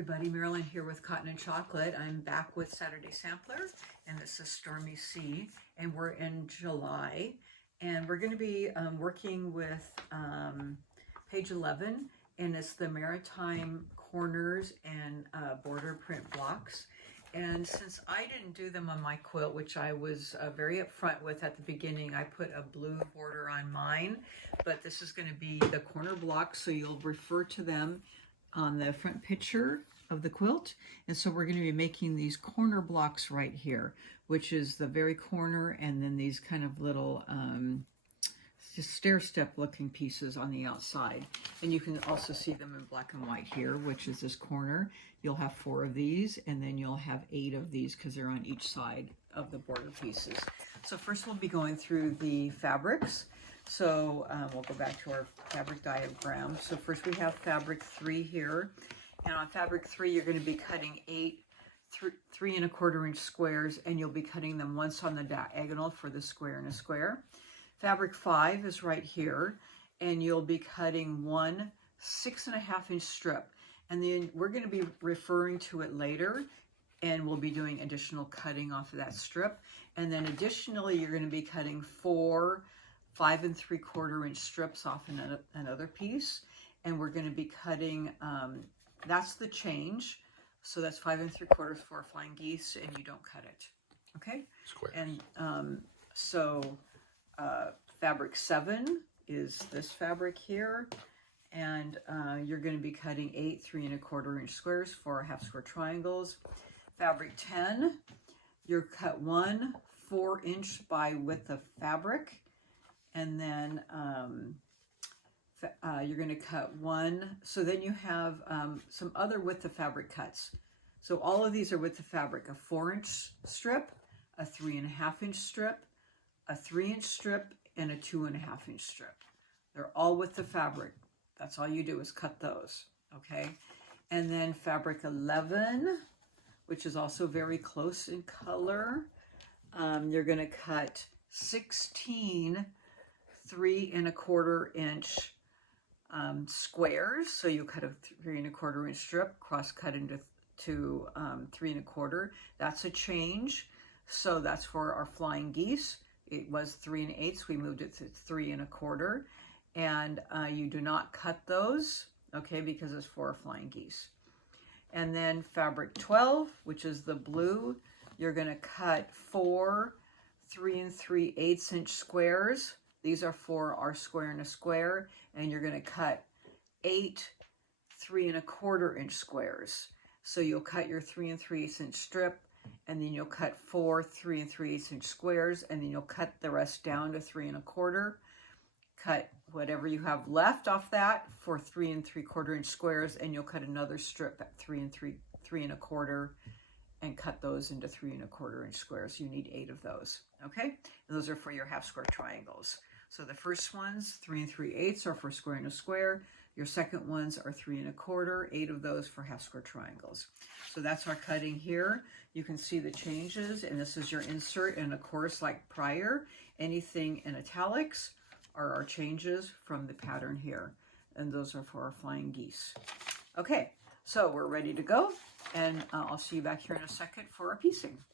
everybody, Marilyn here with Cotton and Chocolate. I'm back with Saturday Sampler, and this is Stormy C, and we're in July, and we're going to be working with page 11, and it's the Maritime corners and border print blocks. And since I didn't do them on my quilt, which I was very upfront with at the beginning, I put a blue border on mine, but this is going to be the corner blocks, so you'll refer to them on the front picture of the quilt. And so we're going to be making these corner blocks right here, which is the very corner, and then these kind of little just stair-step looking pieces on the outside. And you can also see them in black and white here, which is this corner. You'll have 4 of these, and then you'll have 8 of these because they're on each side of the border pieces. So first we'll be going through the fabrics. So we'll go back to our fabric diagram. So first we have fabric 3 here. And on fabric 3, you're going to be cutting 3 1/4 inch squares, and you'll be cutting them once on the diagonal for the square and a square. Fabric 5 is right here, and you'll be cutting 1 6 1/2 inch strip. And then we're going to be referring to it later, and we'll be doing additional cutting off of that strip. And then additionally, you're going to be cutting 4 5 3/4 inch strips off another piece, and we're going to be cutting, that's the change. So that's 5 3/4 for flying geese, and you don't cut it. Okay? Squares. And fabric 7 is this fabric here, and you're going to be cutting 8 3 1/4 inch squares for 1/2 square triangles. Fabric 10, you're cut 1 4 inch by width of fabric, and then you're going to cut 1. So then you have some other width of fabric cuts. So all of these are width of fabric: a 4 inch strip, a 3 1/2 inch strip, a 3 inch strip, and a 2 1/2 inch strip. They're all width of fabric. That's all you do is cut those. Okay. And then fabric 11, which is also very close in color, you're going to cut 16 3 1/4 inch squares. So you cut a 3 1/4 inch strip, cross cut into 3 1/4. That's a change. So that's for our flying geese. It was 3 1/8. We moved it to 3 1/4, and you do not cut those, okay, because it's for flying geese. And then fabric 12, which is the blue, you're going to cut 4 3 3/8 inch squares. These are for our square and a square, and you're going to cut 8 3 1/4 inch squares. So you'll cut your 3 3/8 inch strip, and then you'll cut 4 3 3/8 inch squares, and then you'll cut the rest down to 3 1/4. Cut whatever you have left off that for 3 3/4 inch squares, and you'll cut another strip at 3 1/4, and cut those into 3 1/4 inch squares. You need 8 of those. Okay, and those are for your 1/2 square triangles. So the first ones, 3 3/8, are for square and a square. Your second ones are 3 1/4, 8 of those for 1/2 square triangles. So that's our cutting here. You can see the changes, and this is your insert. And of course, like prior, anything in italics are our changes from the pattern here. And those are for our flying geese. Okay, so we're ready to go, and I'll see you back here in a second for our piecing.